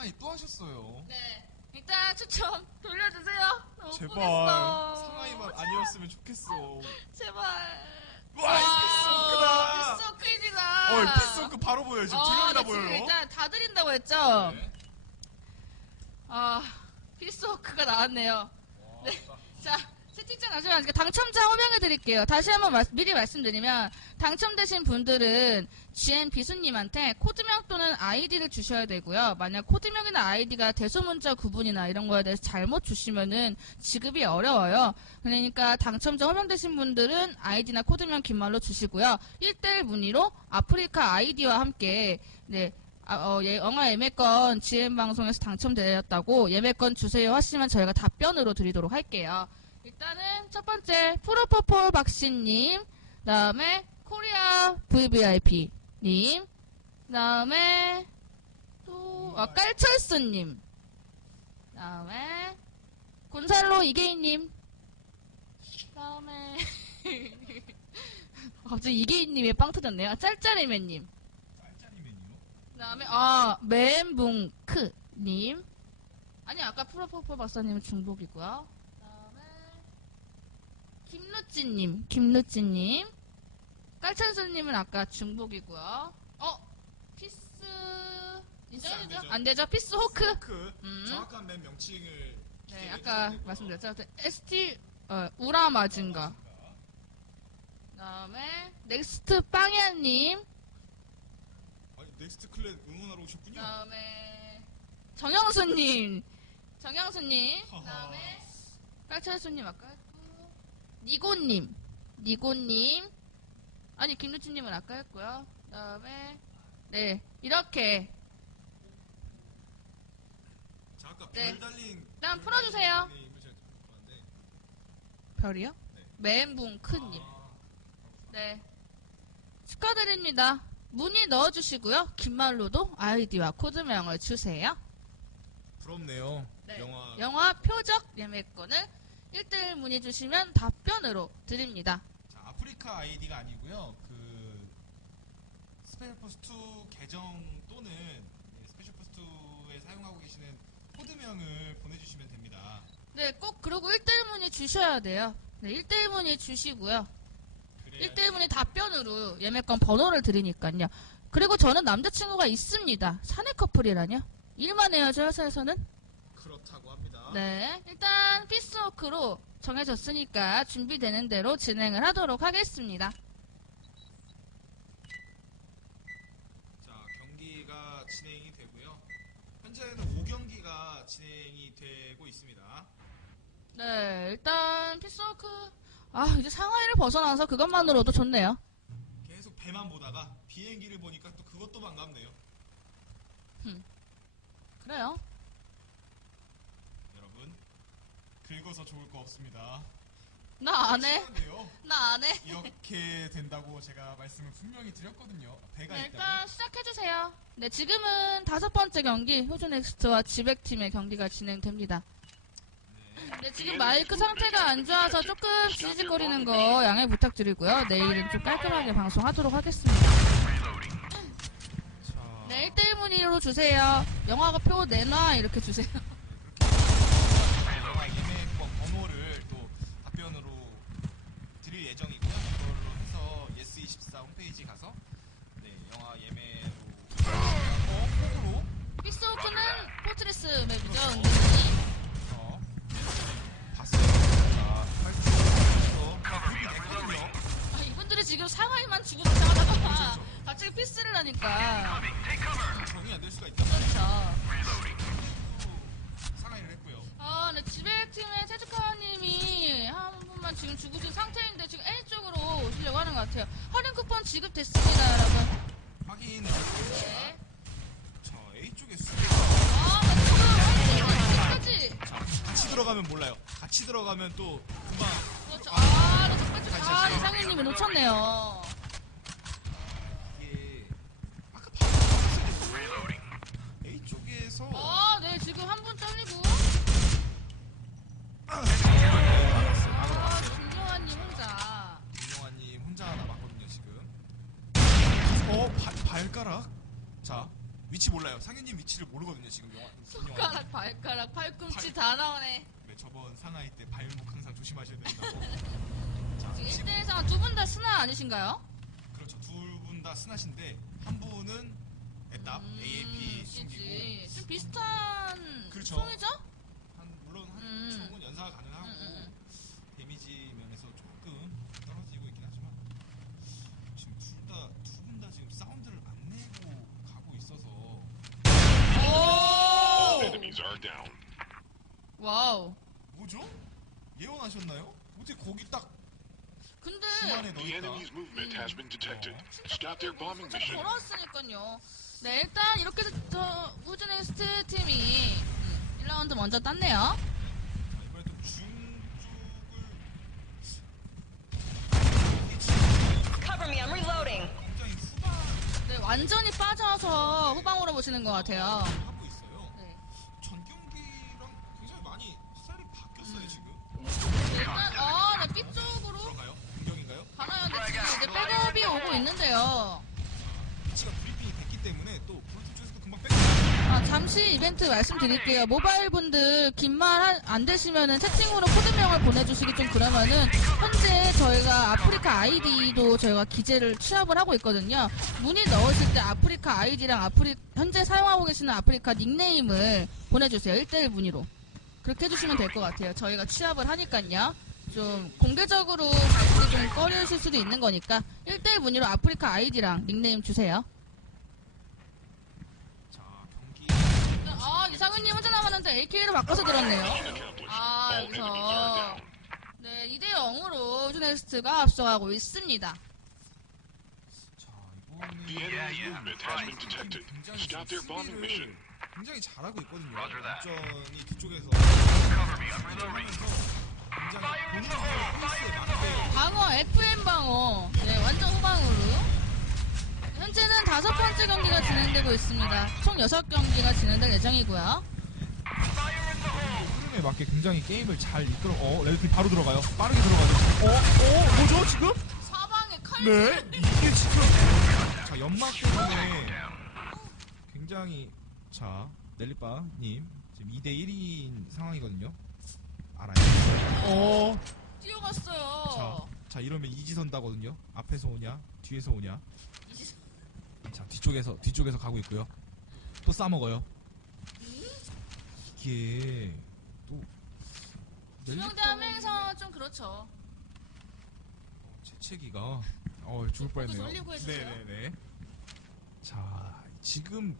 상하이 또 하셨어요. 네. 일단 추첨 돌려주세요. 너무 제발. 상하이만 아니었으면 좋겠어. 제발. 와, 피스워크다. 피스워크이다. 어, 피스워크 바로 보여요. 지금 두 명이나 네, 지금 보여요. 일단 다 드린다고 했죠? 네. 아, 피스워크가 나왔네요. 와, 네. 자, 채팅창 나중에 당첨자 호명해 드릴게요. 다시 한번 말- 미리 말씀드리면 당첨되신 분들은 GN 비수님한테 코드명 또는 아이디를 주셔야 되고요. 만약 코드명이나 아이디가 대소문자 구분이나 이런 거에 대해서 잘못 주시면은 지급이 어려워요. 그러니까 당첨자 호명되신 분들은 아이디나 코드명 긴말로 주시고요. 1대1 문의로 아프리카 아이디와 함께 네. 아, 어, 예, 영화 예매권 GM 방송에서 당첨되었다고 예매권 주세요 하시면 저희가 답변으로 드리도록 할게요. 일단은 첫 번째 프로포폴 박씨님, 다음에 코리아 VVIP님, 다음에 또 아, 깔철스님, 다음에 곤살로 이계인님, 다음에 갑자기 이계인님이 빵 터졌네요. 짤짤이맨님. 짤짤이 메뉴. 그다음에 아 멘붕크님 아니 아까 프로포폴 박사님 은 중복이고요. 김루찌님, 김루찌님, 깔찬수님은 아까 중복이고요. 어 피스 인정해죠? 안 되죠. 안 되죠? 피스 호크. 그 음. 정확한 맨 명칭을 네, 아까. 말씀드렸죠. 아무튼 ST 어, 우라마징가. 그다음에 넥스트 빵야님. 아니 넥스트 클랜 응원하러 오셨군요. 그다음에 정영수님, 정영수님. 그다음에 깔철수님 아까 니고님, 니고님, 아니 김루치님은 아까 했고요. 그 다음에 네 이렇게 자 아까 네. 별 달린 일단 풀어주세요. 네, 좀. 별이요? 네. 멘붕크님, 아, 네 축하드립니다. 문의 넣어주시고요. 긴 말로도 아이디와 코드명을 주세요. 부럽네요. 네. 영화 영화 표적 예매권을 1대1 문의 주시면 답변으로 드립니다. 자, 아프리카 아이디가 아니고요. 그 스페셜 포스트 2 계정 또는 네, 스페셜 포스트 2에 사용하고 계시는 코드명을 보내주시면 됩니다. 네, 꼭 그러고 1대1 문의 주셔야 돼요. 네, 1대1 문의 주시고요. 그래야 1대1 문의 답변으로 예매권 번호를 드리니까요. 그리고 저는 남자친구가 있습니다. 사내 커플이라뇨? 일만 해야죠, 회사에서는? 그렇다고 합니다. 네, 일단 피스워크로 정해졌으니까 준비되는 대로 진행을 하도록 하겠습니다. 자, 경기가 진행이 되고요. 현재는 5경기가 진행이 되고 있습니다. 네, 일단 피스워크 아 이제 상하이를 벗어나서 그것만으로도 좋네요. 계속 배만 보다가 비행기를 보니까 또 그것도 반갑네요. 그래요. 여러분, 긁어서 좋을 거 없습니다. 나 안 해. 시원한데요? 나 안 해. 이렇게 된다고 제가 말씀을 분명히 드렸거든요. 배가 네, 있다고. 일단 시작해주세요. 네, 지금은 다섯 번째 경기 효주넥스트와 지백팀의 경기가 진행됩니다. 네, 지금 마이크 상태가 안 좋아서 조금 지지직거리는 거 양해 부탁드리고요. 내일은 좀 깔끔하게 방송하도록 하겠습니다. 자, 네, 1대1 문의로 주세요. 영화가 표 내놔 이렇게 주세요. 영화 예매권 번호를 또 답변으로 드릴 예정이고요. 그걸로 해서 예스24 홈페이지 가서 네, 영화 예매로 어, 폭으로 피스워크는 포트레스 맵이죠. 은근히. 어, 봤어요. 됐거든요. 아, 이분들이 지금 상하이만 주고 도착하다가. 갑자기 피스를 하니까. 정이 안 될 수가 있다. 그렇죠. 상하이를 했고요. 아, 네, 지배팀의 태주카님이 한 분만 지금 죽으신 상태인데 지금 A 쪽으로 오시려고 하는 것 같아요. 할인 쿠폰 지급됐습니다, 여러분. 확인. 네. 자, A 쪽에 수 아, 자, 같이 들어가면 몰라요. 같이 들어가면 또 금방 그렇죠. 아, 나 끝까지. 아, 이상현님이 놓쳤네요. 이게 아까 봤어요. A 쪽에서 아, 네, 지금 한 분 잘리고. 아, 김용환님 혼자. 김용환님 혼자 남았거든요 지금. 어 발, 발가락. 자 위치 몰라요. 상현님 위치를 모르거든요 지금 영화. 영화. 손가락, 발가락, 팔꿈치 다 나오네. 네, 저번 상하이 때 발목 항상 조심하셔야 된다고. 자, 지금 십- 1대1상 두분 다 스나 아니신가요? 그렇죠. 둘분다 스나신데 한 분은 에답 음, AAP. 중이고 좀 비슷한 그렇죠. 총이죠? 한 물론 한 음. 총은 연사가 가능하고 음, 음, 데미지 면에서 조금 떨어지고 있긴 하지만 지금 둘 다 두 분 다 지금 사운드를 안 내고 가고 있어서 오! Enemies are down. 와우. 뭐죠? 예언하셨나요? 어떻게 거기 딱 근데 중간에 The 넣을까? enemy's movement has been detected. Stop their bombing 살짝 mission. 걸어왔으니까요. 네, 일단 이렇게 해서 저 우즈넥스트 팀이 음, 1라운드 먼저 땄네요. 자, 이번에 또 중쪽을 Cover me, I'm reloading. 굉장히 후반 네, 완전히 빠져서 후방으로 보시는 것 같아요. 하 오고 있는데요. 위치가 브리핑이 됐기 때문에 또 브루트 쪽에서도 금방 뺏고 아, 잠시 이벤트 말씀드릴게요. 모바일 분들 긴 말 안 되시면은 채팅으로 코드명을 보내주시기 좀 그러면은 현재 저희가 아프리카 아이디도 저희가 기재를 취합을 하고 있거든요. 문의 넣으실 때 아프리카 아이디랑 아프리 현재 사용하고 계시는 아프리카 닉네임을 보내주세요. 1대1 문의로. 그렇게 해주시면 될 것 같아요. 저희가 취합을 하니까요. 좀 공개적으로 말씀이 좀 꺼려실 수도 있는 거니까 1대1 문의로 아프리카 아이디랑 닉네임 주세요. 자 경기 아, 이상은님 혼자 남았는데 AK를 바꿔서 들었네요. 아, 여기서. 네, 2대 0으로 주네스트가 앞서가고 있습니다. 자 이번에 The enemy's movement has been detected. 굉장히 잘하고 있거든요. 완전히 뒤쪽에서 방어, FM 방어. 네, 완전 후방으로. 현재는 다섯 번째 경기가 진행되고 있습니다. 총 여섯 경기가 진행될 예정이고요. 흐름에 맞게 굉장히 게임을 잘 이끌어. 어, 레드팀 바로 들어가요. 빠르게 들어가죠. 어, 어, 뭐죠 지금? 사방에 칼. 네, 이게 지금 자 연막 때문에 굉장히 자 넬리빠님 지금 2대 1인 상황이거든요. 알아요. 어, 뛰어갔어요. 자, 자 이러면 이지선 다거든요. 앞에서 오냐, 뒤에서 오냐. 이지선. 자 뒤쪽에서 뒤쪽에서 가고 있고요. 또 싸먹어요. 이게 또한 명이서 좀 그렇죠. 재채기가 어 죽을 뻔했네요. 네네네. 자 지금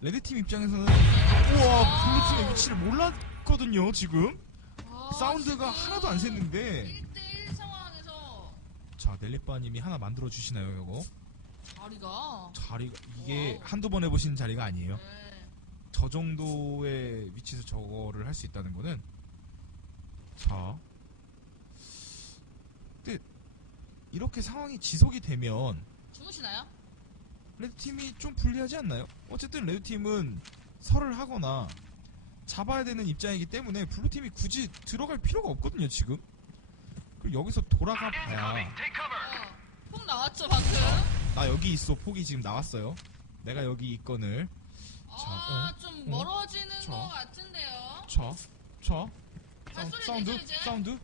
레드 팀 입장에서는 우와 블루 팀의 위치를 몰랐거든요. 지금 아, 사운드가 하나도 안 샜는데 1대1 상황에서 자 넬리빠님이 하나 만들어 주시나요, 이거? 자리가. 자리가 이게 와우. 한두 번 해보신 자리가 아니에요. 네. 저 정도의 위치에서 저거를 할 수 있다는 거는 자 근데 이렇게 상황이 지속이 되면 주무시나요? 레드팀이 좀 불리하지 않나요? 어쨌든 레드팀은 설을 하거나 잡아야 되는 입장이기 때문에 블루팀이 굳이 들어갈 필요가 없거든요 지금 그리고 여기서 돌아가 봐야 어. 폭 나왔죠, 방금. 나 여기 있어 폭이 지금 나왔어요 내가 여기 있건을 아, 어? 좀 어? 멀어지는 자. 것 같은데요. 쳐, 쳐 발소리 사운드, 내죠, 이제? 사운드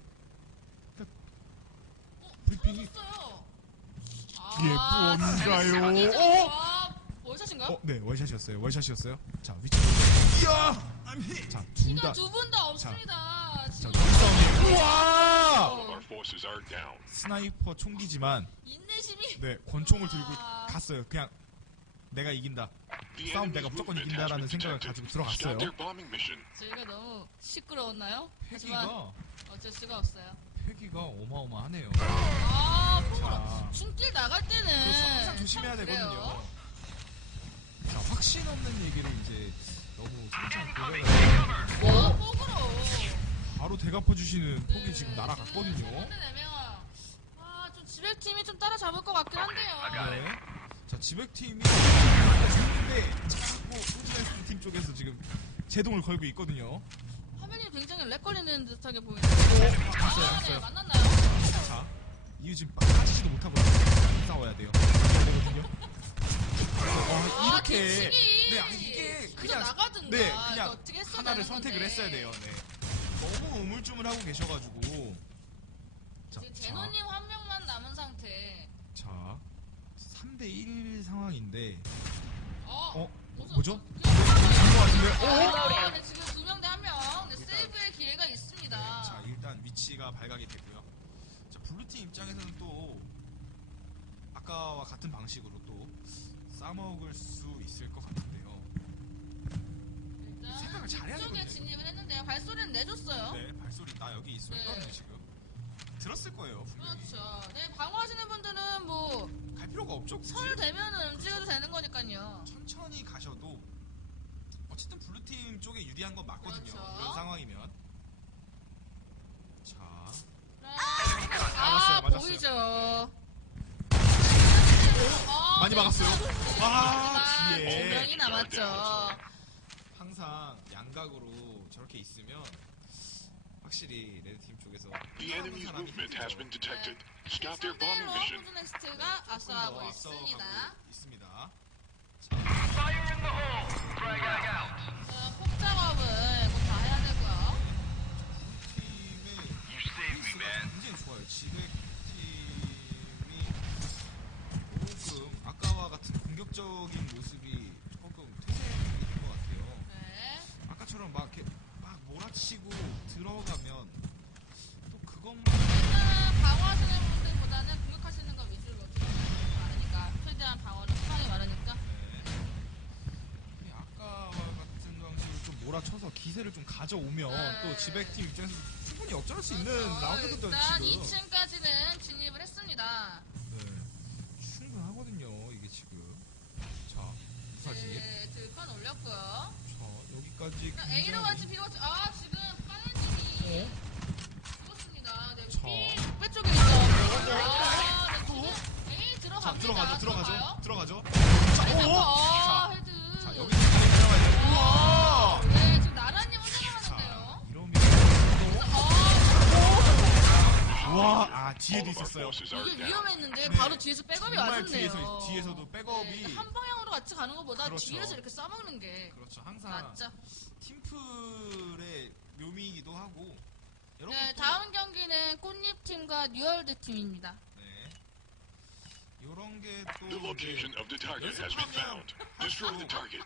어, 브리핑이 아, 뭔가요? 진짜 이제 어? 어, 네, 월샷이었어요. 월샷이었어요. 자, 위치. 이야! 자, 둘 다. 두분 다 없습니다. 자, 지금 눈싸움이. 우와! All of our forces are down. 스나이퍼 총기지만, 인내심이 네, 권총을 들고 와. 갔어요. 그냥, 내가 이긴다. The 싸움 내가 무조건 이긴다라는 생각을. 가지고 들어갔어요. Stop their bombing mission. 저희가 너무 시끄러웠나요? 하지만 패기가, 어쩔 수가 없어요. 패기가 어마어마하네요. 아, 폭 자, 중길 나갈 때는 그래서 항상 조심해야 참 되거든요. 그래요. 자, 확신 없는 얘기를 이제 너무 살짝 와, 폭으로. 바로 대갚아 주시는 폭이 네, 지금 날아갔거든요. 네. 아, 좀 지백팀이 좀 따라잡을 것 같긴 한데요. 네. 자, 지백팀이 죽는데 자꾸 우즈네스 팀 쪽에서 지금 제동을 걸고 있거든요. 화면이 굉장히 렉 걸리는 듯하게 보이는데. 갔어요, 아, 네, 갔어요. 만났나요? 자, 이유 지금 빠지지도 못하고 싸워야 돼요. 어, 아, 이렇게. 네, 아, 이게 그냥- 나가든가 네, 그냥 어떻게 했어야 하나를 되는 선택을 건데. 했어야 돼요. 네. 너무 우물쭈물하고 계셔가지고. 자, 지금 제노님 한 명만 남은 상태. 자, 3대1 상황인데. 어? 어? 무슨- 뭐죠? 어, 된것 같은데? 아, 네, 지금 두 명 대 한 명. 네, 세이브의 기회가 있습니다. 자, 일단 위치가 발각이 되고요. 자, 블루팀 입장에서는 또 아까와 같은 방식으로 또 싸먹을 수 있을 것 같은데요. 생각을 잘해야 쪽에 되거든요. 진입을 했는데요. 발소리는 내줬어요. 네, 발소리 나 여기 있어 네. 지금. 들었을 거예요. 분명히. 그렇죠. 네, 방어하시는 분들은 뭐 갈 필요가 없죠. 굳이. 설 되면은 움직여도 되는 거니까요. 천천히 가셔도 어쨌든 블루팀 쪽에 유리한 건 맞거든요. 그렇죠. 이런 상황이면. 자, 아, 맞았어요. 보이죠. 많이 막았어요. 아, 두 뒤에. 명이 남았죠. 항상 양각으로 저렇게 있으면 확실히 레드팀 쪽에서 The enemy's movement has been detected. Stop their 3대1로 bombing mission. 푸드넥스트가 조금 더 앞서가고 있습니다. 있습니다. 자, 기세를 좀 가져오면 네. 또 지백팀 입장에서 충분히 역전할 수 있는 그래서 라운드거든요 일단 지금. 2층까지는 진입을 했습니다. 네. 충분하거든요 이게 지금. 자 무사지. 네, 들판 올렸고요. 자 여기까지. A로 굉장히- 같이 비웠 아, 지금 파이님이 어? 죽었습니다. 네, 자. B, B 쪽에 있죠. 아, 네, 지금 A 자 들어갑니다. 들어가죠 들어가죠 들어가요? 들어가죠. 자, 자, 오! 아, 자, 와, 아 뒤에도 our 있었어요. are 이게. 위험했는데 네. 바로 뒤에서 백업이 정말 왔었네요. 뒤에서 뒤에서도 백업이 네, 한 방향으로 같이 가는 것보다 그렇죠. 뒤에서 이렇게 싸먹는 게 그렇죠. 항상 맞죠. 팀플의 묘미이기도 하고 여러분 네, 또- 다음 경기는 꽃잎 팀과 뉴월드 팀입니다. 네. 요런 게또 The location of the target has been found. Destroy the target.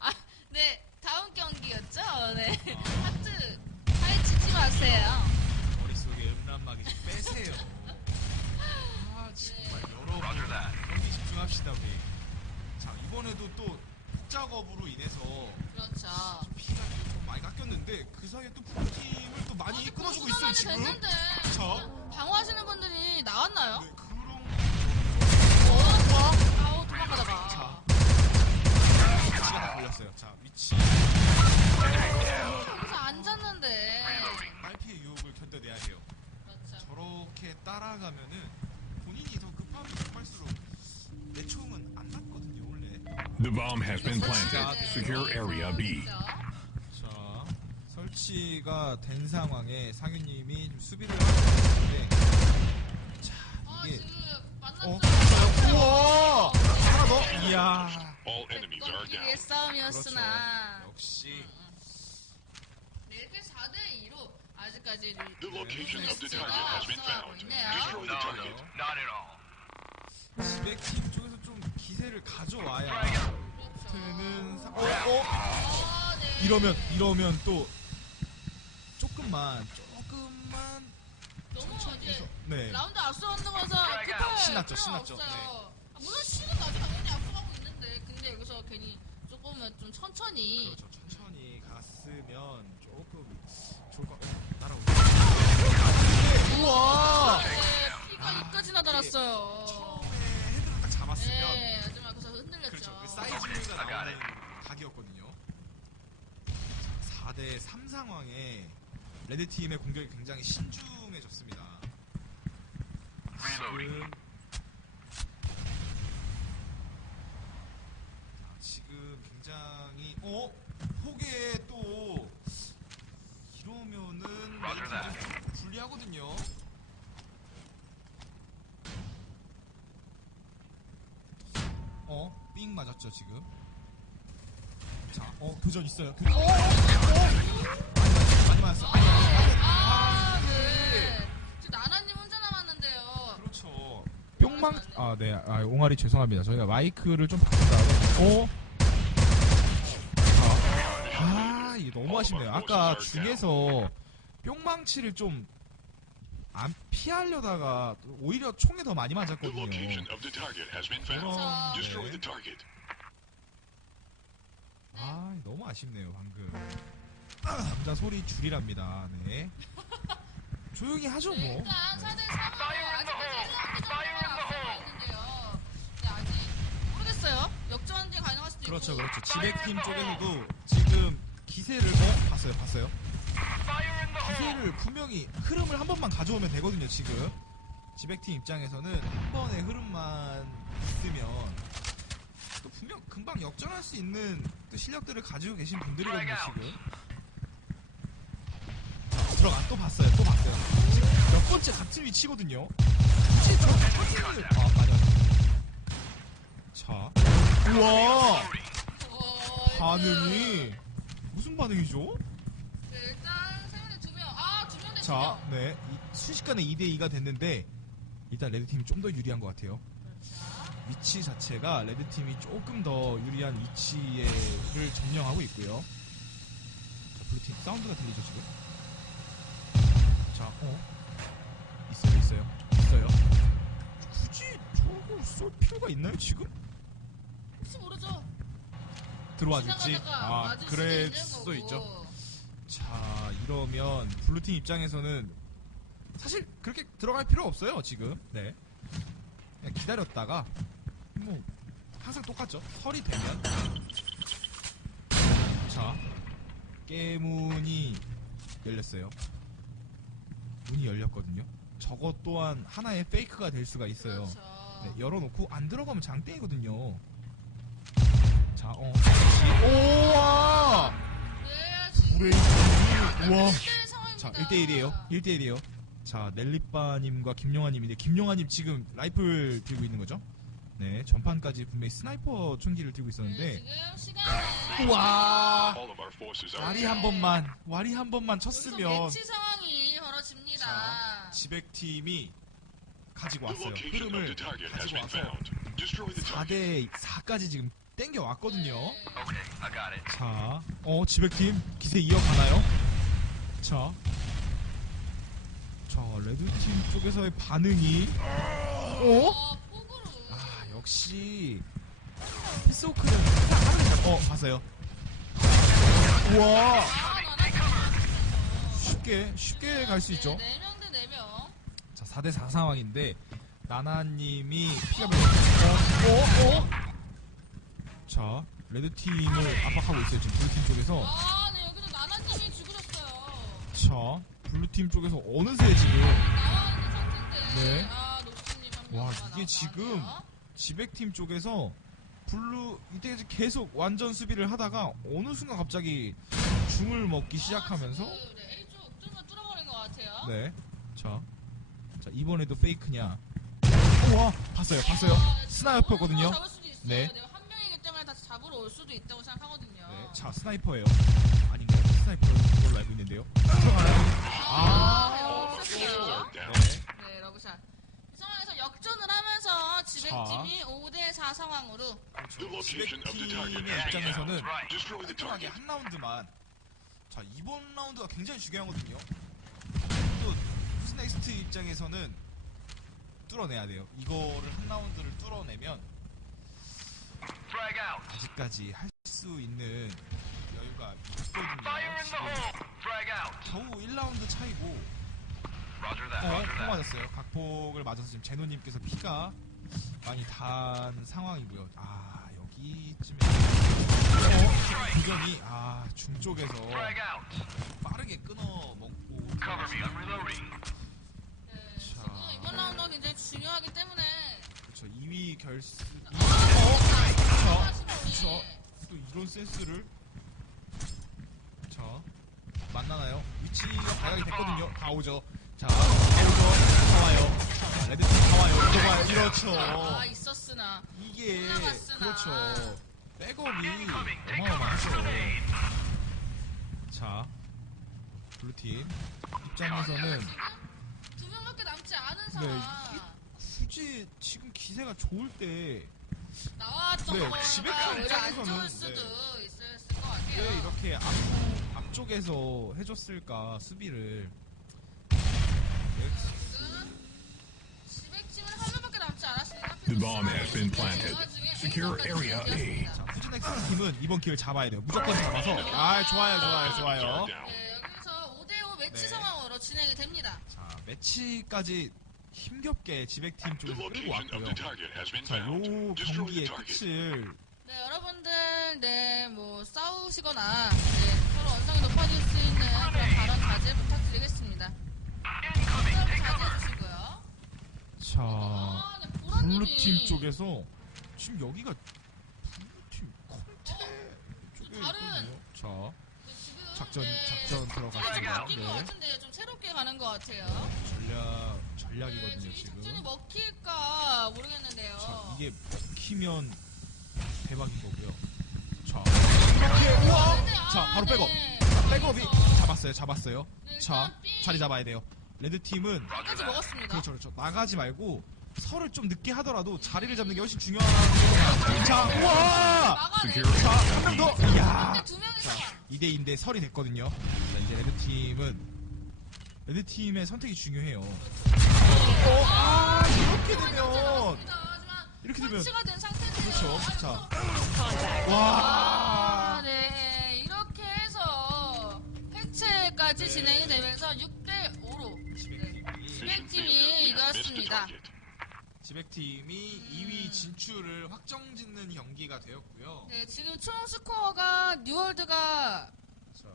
아, 네, 다음 경기였죠. 네, 하트 파헤치지 마세요. 음란막이 좀 빼세요. 아 정말 여러분 경기 집중합시다 우리. 자 이번에도 또 폭작업으로 인해서 그렇죠. 피가 좀 많이 깎였는데 그 사이에 또 프로팀을 또 많이 아직 끊어주고 수도 있어요 지금. 됐는데 자. 방어하시는 분들이 나왔나요? 네, 그런 어? 아우 도망가다가. 자 위치가 다 걸렸어요. 자 위치 여기서 앉았는데. 빨피의 유혹을 견뎌내야 해요. 그렇죠. 저렇게 따라가면은 본인이 더 급하면 급할수록 내 총은 안 맞거든요 원래. The bomb has been planted. 네, Secure area B. 자 설치가 된 상황에 상윤님이 좀 수비를 하고 있는데 자 아, 이게 지금. 어? 우와 하나 더 이야 All enemies are 의 down. 싸움이었으나. 그렇죠. 역시 네, 이렇게 4대 2로 아직까지 The location of the 가 target has been found. Destroy the target. 지백팀 쪽에서 좀 기세를 가져와야. 되는 상... 어? 어? 아, 네. 이러면 이러면 또 조금만 조금만 너무 이제 네 라운드 앞서가는 거라서 급할 신났죠, 신났죠. 없어요. 네. 아, 물론 시는 나도 당연히 앞서가고 있는데 근데 여기서 괜히 조금은 좀 천천히 그렇죠 천천히 갔으면 조금 좋을 것 같아요 우와. 네, 피가 입까지 나 달았어요. 처음에 헤드를 딱 잡았으면 네, 마지막 거기서 흔들렸죠. 그렇죠. 그 사이즈가 나오는 각이었거든요. 4대 3 상황에 레드 팀의 공격이 굉장히 신중해졌습니다. 지금. 자, 지금 굉장히 어? 폭에 또 이러면은 레드팀이 좀 불리하거든요 어? 삥 맞았죠 지금 어, 교전 있어요. 교전. 어, 어, 어. 많이 맞았어. 아, 네. 지금 나나님 혼자 남았는데요. 그렇죠. 뿅망 아, 네. 아, 옹알이 죄송합니다. 저희가 마이크를 좀 바꾼 다음에 어? 자. 아, 이게 너무 아쉽네요. 아까 중에서 뿅망치를 좀안 피하려다가 오히려 총에 더 많이 맞았거든요. Destroy 네. 아, 너무 아쉽네요, 방금. 남자 소리 줄이랍니다. 네. 조용히 하죠, 뭐. 일단 4대 3으로 아직까지 1라운드 있는데요. 네, 아직 모르겠어요. 역전이 가능할 수도 그렇죠, 있고. 그렇죠. 지백팀 쪽에서도 지금 기세를 어 봤어요, 봤어요. 기세를 분명히 흐름을 한 번만 가져오면 되거든요, 지금. 지백팀 입장에서는 한 번의 흐름만 있으면 또 분명 금방 역전할 수 있는 또 실력들을 가지고 계신 분들이거든요, 지금. 들어가 또 봤어요, 또 봤어요. 지금 몇 번째 같은 위치거든요. 혹시 저 파팅을 아 맞아. 자, 우와. 어, 반응이 무슨 반응이죠? 자, 명. 네 이- 순식간에 2대 2가 됐는데 일단 레드 팀이 좀 더 유리한 것 같아요. 위치 자체가 레드 팀이 조금 더 유리한 위치를 점령하고 있고요. 자, 블루 팀 사운드가 들리죠 지금? 자, 어 있어요, 있어요, 있어요. 굳이 저거 쏠 필요가 있나요 지금? 혹시 모르죠? 들어와 줄지? 지나가다가 아, 맞을 그럴 수도 있는 수도 거고. 있죠. 자 이러면 블루팀 입장에서는 사실 그렇게 들어갈 필요 없어요 지금. 네. 그냥 기다렸다가 뭐 항상 똑같죠. 설이 되면. 자 깨문이 열렸어요. 문이 열렸거든요. 저것 또한 하나의 페이크가 될 수가 있어요. 그렇죠. 네, 열어놓고 안 들어가면 장땡이거든요. 자어 다시. 오와 와 1대1 상황입니다. 자, 1대1이에요. 1대1이에요. 자, 넬리빠님과 김용아님인데, 김용아님 지금 라이플 들고 있는 거죠? 네, 전판까지 분명히 스나이퍼 총기를 들고 네, 있었는데, 지금 시간이 우와! Are 와리 한 번만, 와리 한 번만 쳤으면, 매치 상황이 벌어집니다. 자, 지백팀이 가지고 왔어요. 흐름을 가지고 와서, found. Destroy the target. 4대 4까지 지금 땡겨왔거든요. 네. 자, 어, 지백팀 기세 이어가나요? 자. 자, 레드팀 쪽에서의 반응이, 어? 어. 아 역시 피스오크는 하는 어 봤어요 우와 쉽게 쉽게 갈 수 있죠 네, 4명 대 4명. 자 4대4 상황인데 나나님이 피가 별로 어? 어? 자 레드팀을 압박하고 있어요 지금 블루팀 쪽에서 아, 네, 여기서 나나님이 죽으셨어요. 자 블루팀 쪽에서 어느새 지금 나와 있는 상태인데. 네. 아, 녹수님 한 와, 명. 이게 지금 지백팀 쪽에서 블루 이때 계속 완전 수비를 하다가 어느 순간 갑자기 중을 먹기 시작하면서 아, 네, A쪽 뚫으면 뚫어버린 것 같아요. 네. 자. 자, 이번에도 페이크냐. 우와, 봤어요, 봤어요. 아, 스나이퍼거든요. 잡을 수도 있어요. 네. 네. 한 올 수도 있다고 생각하거든요. 네. 자, 스나이퍼예요. 아닌가요? 스나이퍼로 그걸로 알고 있는데요. 아. 아, down. 네. 네, 러브샷. 이 상황에서 역전을 하면서 지백팀이 5대4 상황으로 지백팀의 been 입장에서는 깔끔하게. 한 라운드만. 자, 이번 라운드가 굉장히 중요하거든요. 또, 스넥스트 입장에서는 뚫어내야 돼요. 이거를 한 라운드를 뚫어내면 아직까지 할 수 있는 여유가 있거든요. 겨우 1라운드 차이고. 어, 폭 맞았어요. 각폭을 맞아서 지금 제노님께서 피가 많이 단 상황이고요. 아 여기쯤에 어, 교전이 아 중쪽에서 빠르게 끊어 먹고 네, 자. 지금 이번 라운드가 굉장히 중요하기 때문에 그렇죠. 2위 결승 아, 그쵸 그쵸. 또 이런 센스를 자 만나나요? 위치가 발각이 됐거든요. 다 오죠. 자, 다 오죠. 다 와요. 자, 레드팀 다 와요. 이거 봐요. 이렇죠. 아 있었으나 이게 올라갔으나. 그렇죠. 백업이 어마어마하죠. 자, 블루팀 입장에서는 두 명밖에 남지 않은 네, 상황. 굳이 지금 기세가 좋을 때 나왔던 네, 거가 지배팀 오히려 안 입장에서는, 좋을 네. 수도 있을 것 같아요. 왜 이렇게 앞, 앞쪽에서 해줬을까 수비를 네, The bomb has been planted. 그 Secure area A. 자, 후진 엑스 팀은 이번 기회를 잡아야 돼요. 무조건 잡아서. 아, 좋아요, 좋아요, 좋아요. 네, 여기서 5대5 매치 네. 상황으로 진행이 됩니다. 자, 매치까지 힘겹게 지백팀 쪽에서 끌고 왔고요. 자, 요 경기의. 끝을 네, 여러분들, 네, 뭐, 싸우시거나, 네, 서로 언성이 높아질 수 있는 그런 발언 자제 부탁드리겠습니다. 부탁 자제해주시고요. 자, 아, 네, 보라님이. 블루팀 쪽에서 지금 여기가 블루팀 컨테 쪽에 다른- 있거든요. 자, 네, 지금, 작전 네, 작전 좀 들어갔습니다. 바뀐 것 네. 같은데, 좀 새롭게 가는 것 같아요. 전략 네, 전략이거든요 지금 이 지금. 작전이 먹힐까 모르겠는데요. 자, 이게 먹히면 대박인 거고요. 자, 네, 우와! 네, 아, 자, 바로 백업. 네. 백업이 잡았어요, 잡았어요. 네, 자, 일단. 자리 잡아야 돼요. 레드 팀은 끝까지 먹었습니다. 그렇죠, 그렇죠. 나가지 말고 설을 좀 늦게 하더라도 자리를 잡는 게 훨씬 중요하다. 자, 우와! 나가네. 자, 한 명 더. 이야. 근데 두 명이서 2대2인데 설이 됐거든요. 자, 이제 레드 팀은 레드 팀의 선택이 중요해요. 어, 아, 이렇게 되면 이렇게 되면 설치가 된 상태인데요. 그렇죠. 자. 와. 아, 네. 이렇게 해서 해체까지 네. 진행이 되면서 6대 5로 지백팀이 이겼습니다. 지백팀이 2위 진출을 확정짓는 경기가 되었고요. 네, 지금 총 스코어가 뉴월드가 자,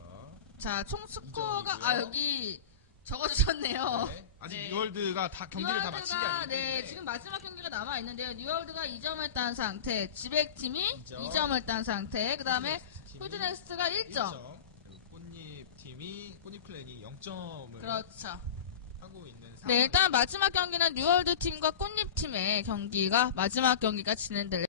자, 총 스코어가. 아 여기 적어주셨네요. 네. 아직 네. 뉴월드가 다 경기를 다 마친 게 뉴월드가 아니기 때문에 네, 지금 마지막 경기가 남아 있는데요. 뉴월드가 2점을 딴 상태, 지백 팀이 이점. 2점을 딴 상태. 그 다음에 팀이 푸드넥스트가 1점. 1점. 그리고 꽃잎 팀이 꽃잎 클랜이 0점을 그렇죠. 하고 있는 상황. 네, 일단 마지막 경기는 뉴월드 팀과 꽃잎 팀의 경기가 마지막 경기가 진행될